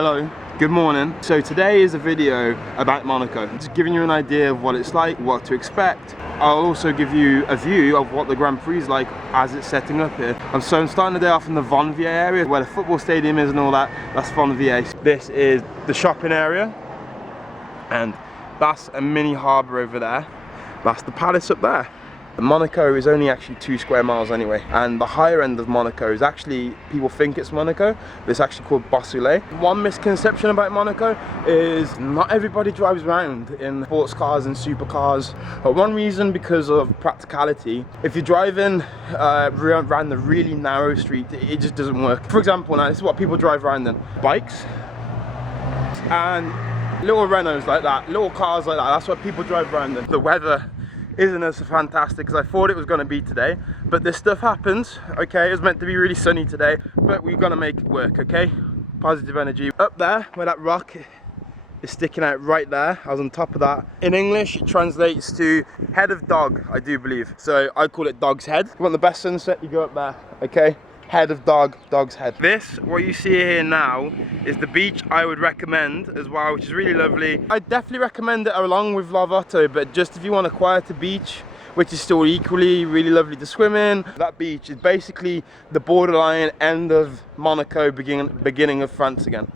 Hello, good morning. So today is a video about Monaco. Just giving you an idea of what it's like, what to expect. I'll also give you a view of what the Grand Prix is like as it's setting up here. So I'm starting the day off in the Vonvier area where the football stadium is and all that. That's Vonvier. This is the shopping area and that's a mini harbour over there. That's the palace up there. Monaco is only actually 2 square miles anyway, and the higher end of Monaco is actually, people think it's Monaco, but it's actually called Beausoleil. One misconception about Monaco is not everybody drives around in sports cars and supercars. But one reason, because of practicality. If you're driving around the really narrow street, it just doesn't work. For example, now this is what people drive around in: bikes and little Renaults like that, little cars like that. That's what people drive around in. The weather isn't as fantastic as I thought it was going to be today, but this stuff happens. Okay, it was meant to be really sunny today, but we're going to make it work. Okay, positive energy. Up there where that rock is sticking out right there, I was on top of that. In English it translates to head of dog, I do believe, so I call it dog's head. If you want the best sunset, you go up there. Okay, head of dog's head. This, what you see here now, is the beach I would recommend as well, which is really lovely. I definitely recommend it along with Larvotto, but just if you want a quieter beach, which is still equally really lovely to swim in. That beach is basically the borderline end of Monaco, beginning of France again.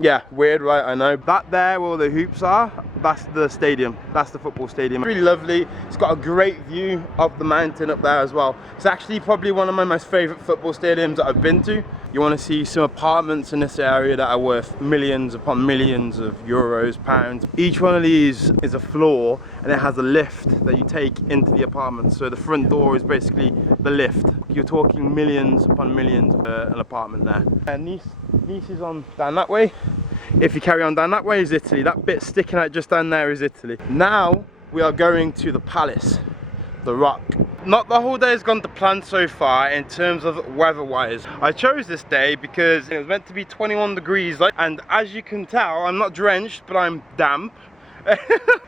Yeah, weird, right? I know. That there, where all the hoops are, that's the stadium. That's the football stadium. Really lovely. It's got a great view of the mountain up there as well. It's actually probably one of my most favourite football stadiums that I've been to. You want to see some apartments in this area that are worth millions upon millions of euros, pounds. Each one of these is a floor, and it has a lift that you take into the apartment. So the front door is basically the lift. You're talking millions upon millions of an apartment there. And Nice is on down that way. If you carry on down that way is Italy. That bit sticking out just down there is Italy. Now we are going to the palace, the rock. Not the whole day has gone to plan so far in terms of weather-wise. I chose this day because it was meant to be 21 degrees, and as you can tell, I'm not drenched, but I'm damp.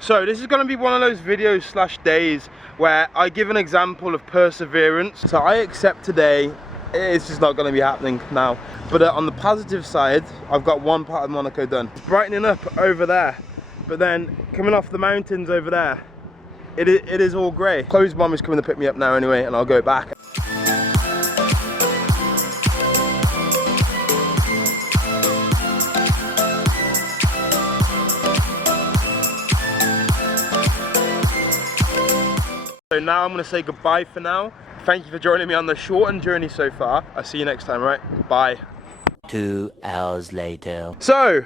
So this is going to be one of those videos slash days where I give an example of perseverance. So I accept today it's just not going to be happening now, but on the positive side, I've got one part of Monaco done. It's brightening up over there, but then coming off the mountains over there, it is all grey. Chloe's mum is coming to pick me up now anyway, and I'll go back. So now I'm going to say goodbye for now. Thank you for joining me on the shortened journey so far. I'll see you next time, right? Bye. 2 hours later. So,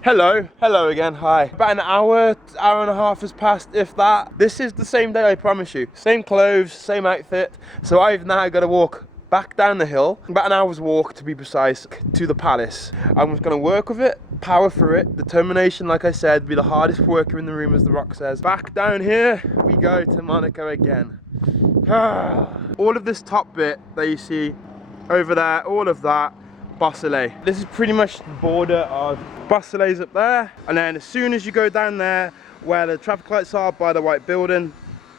hello again, hi. About an hour and a half has passed, if that. This is the same day, I promise you. Same clothes, same outfit. So I've now got to walk back down the hill, about an hour's walk to be precise, to the palace. I'm just going to work with it, power through it. Determination, like I said, be the hardest worker in the room, as the rock says. Back down here, we go to Monaco again. All of this top bit that you see over there, all of that, Beausoleil. This is pretty much the border of Beausoleil's up there, and then as soon as you go down there where the traffic lights are by the white building,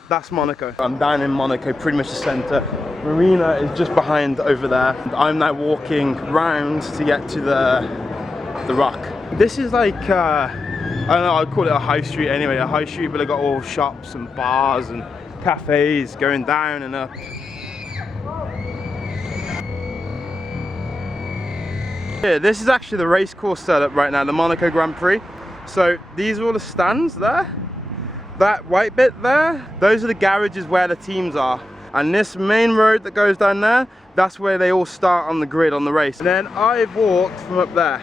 that's Monaco. I'm down in Monaco, pretty much the centre. Marina is just behind over there. I'm now walking round to get to the rock. This is like I don't know, I'd call it a high street anyway, a high street, but they've got all shops and bars and cafes going down and up. Yeah, this is actually the race course setup right now, the Monaco Grand Prix. So these are all the stands there. That white bit there, those are the garages where the teams are. And this main road that goes down there, that's where they all start on the grid on the race. And then I've walked from up there.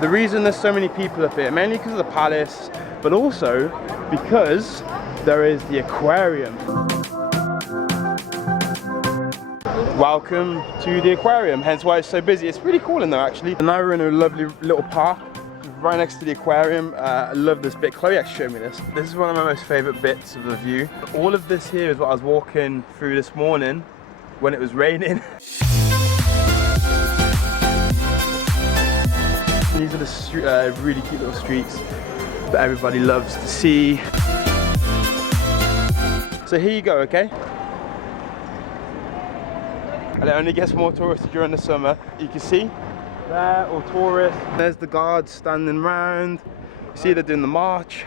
The reason there's so many people up here, mainly because of the palace, but also because there is the aquarium. Welcome to the aquarium, hence why it's so busy. It's really cool in there actually. And now we're in a lovely little park right next to the aquarium. I love this bit. Chloe actually showed me this. This is one of my most favourite bits of the view. All of this here is what I was walking through this morning when it was raining. These are the really cute little streets that everybody loves to see. So here you go, okay? and it only gets more touristy during the summer. You can see there, all tourists. There's the guards standing around. You see they're doing the march.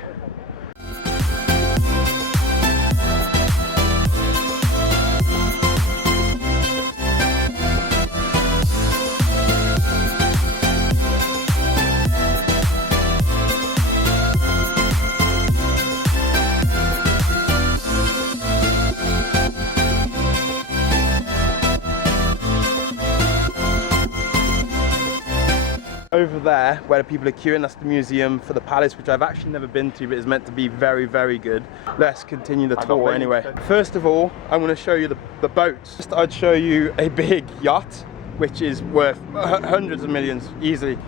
Over there, where the people are queuing, that's the museum for the palace, which I've actually never been to, but it's meant to be very, very good. Let's continue the tour anyway. First of all, I'm going to show you the boats. First, I'd show you a big yacht, which is worth hundreds of millions, easily.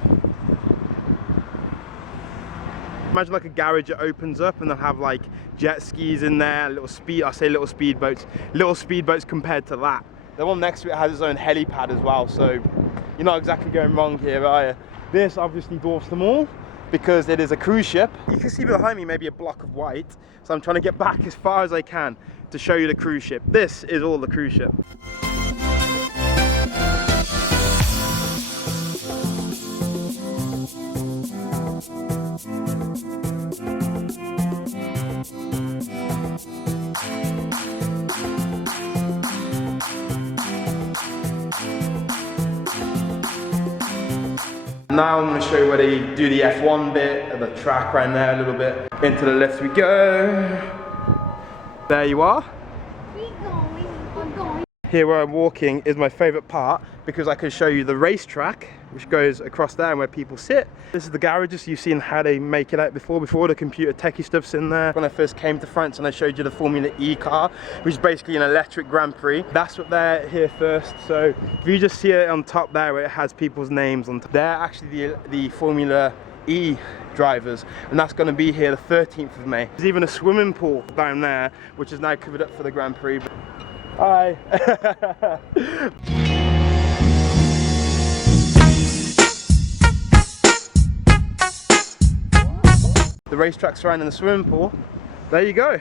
Imagine like a garage, it opens up and they'll have like jet skis in there, little speedboats compared to that. The one next to it has its own helipad as well, so you're not exactly going wrong here, are you? This obviously dwarfs them all because it is a cruise ship. You can see behind me maybe a block of white, so I'm trying to get back as far as I can to show you the cruise ship. This is all the cruise ship. Now I'm going to show you where they do the F1 bit, of the track right there a little bit. Into the lift we go. There you are. I'm going. Here where I'm walking is my favourite part because I can show you the racetrack, which goes across there and where people sit. This is the garages. You've seen how they make it out before the computer techie stuff's in there. When I first came to France and I showed you the Formula E car, which is basically an electric Grand Prix, that's what they're here first. So if you just see it on top there where it has people's names on top, they're actually the Formula E drivers, and that's going to be here the 13th of May. There's even a swimming pool down there, which is now covered up for the Grand Prix. Hi. The racetrack surrounding the swimming pool. There you go.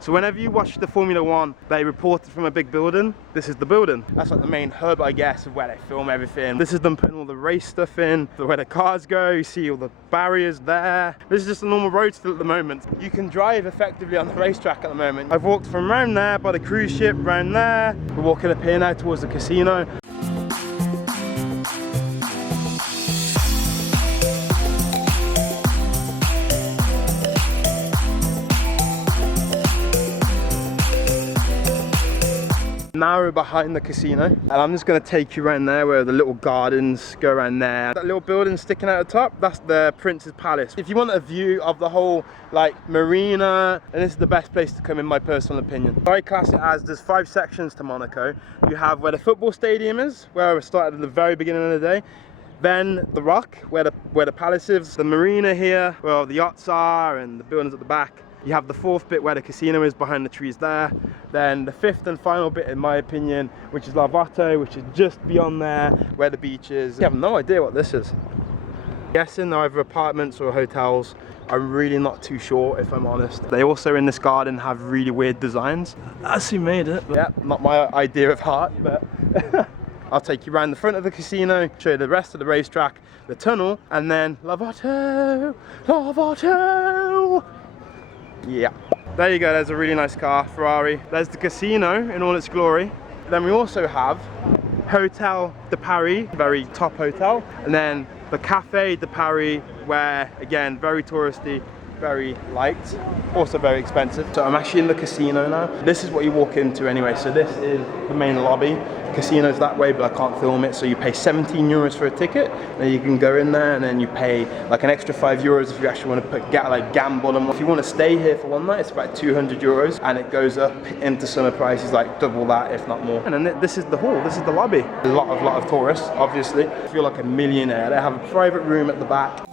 So whenever you watch the Formula One, they report it from a big building. This is the building. That's like the main hub, I guess, of where they film everything. This is them putting all the race stuff in, where the cars go. You see all the barriers there. This is just a normal road still at the moment. You can drive effectively on the racetrack at the moment. I've walked from around there by the cruise ship, around there. We're walking up here now towards the casino. Now we're behind the casino, and I'm just going to take you around there where the little gardens go around there. That little building sticking out the top, that's the Prince's Palace. If you want a view of the whole like marina, and this is the best place to come in my personal opinion. Very classic as there's 5 sections to Monaco. You have where the football stadium is, where I started at the very beginning of the day. Then the rock, where the palace is. The marina here, where all the yachts are and the buildings at the back. You have the 4th bit where the casino is behind the trees there. Then the 5th and final bit, in my opinion, which is Lavato, which is just beyond there where the beach is. You have no idea what this is. I'm guessing they're either apartments or hotels. I'm really not too sure, if I'm honest. They also in this garden have really weird designs. That's who made it. Yeah, not my idea of art, but I'll take you around the front of the casino, show you the rest of the racetrack, the tunnel, and then Lavato, Lavato. Yeah, there you go. There's a really nice car, Ferrari. There's the casino in all its glory. Then we also have Hotel de Paris, very top hotel, and then the Café de Paris, where again very touristy, very light, also very expensive. So I'm actually in the casino now. This is what you walk into anyway. So this is the main lobby. Casino's that way, but I can't film it. So you pay 17 euros for a ticket, and you can go in there, and then you pay like an extra 5 euros if you actually want to like gamble. And if you want to stay here for one night, it's about 200 euros, and it goes up into summer prices like double that, if not more. And then this is the hall. This is the lobby. A lot of tourists, obviously. I feel like a millionaire. They have a private room at the back.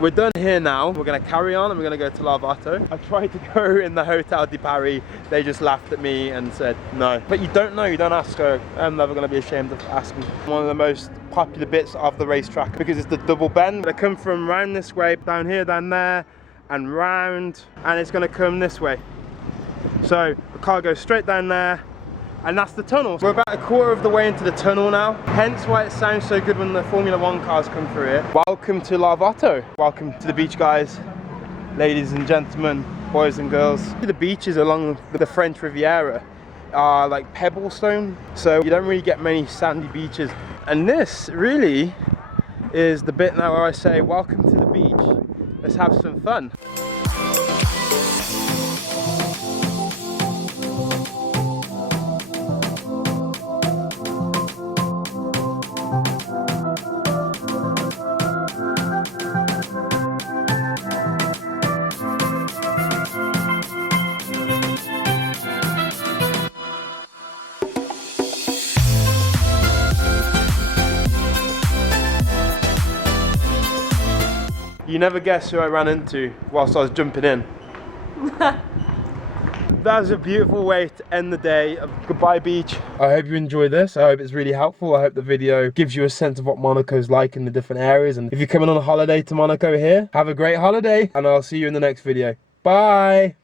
We're done here now. We're gonna carry on and we're gonna go to Lavato. I tried to go in the Hotel di Paris. They just laughed at me and said no. But you don't know, you don't ask, so I'm never gonna be ashamed of asking. One of the most popular bits of the racetrack because it's the double bend. They come from round this way, down here, down there, and round, and it's gonna come this way. So the car goes straight down there, and that's the tunnel. We're about a quarter of the way into the tunnel now, hence why it sounds so good when the Formula 1 cars come through here. Welcome to Lavato. Welcome to the beach, guys, ladies and gentlemen, boys and girls. The beaches along the French Riviera are like pebblestone, so you don't really get many sandy beaches. And this really is the bit now where I say, welcome to the beach, let's have some fun. You never guess who I ran into whilst I was jumping in. That's a beautiful way to end the day. Goodbye, beach. I hope you enjoyed this. I hope it's really helpful. I hope the video gives you a sense of what Monaco's like in the different areas. And if you're coming on a holiday to Monaco here, have a great holiday. And I'll see you in the next video. Bye.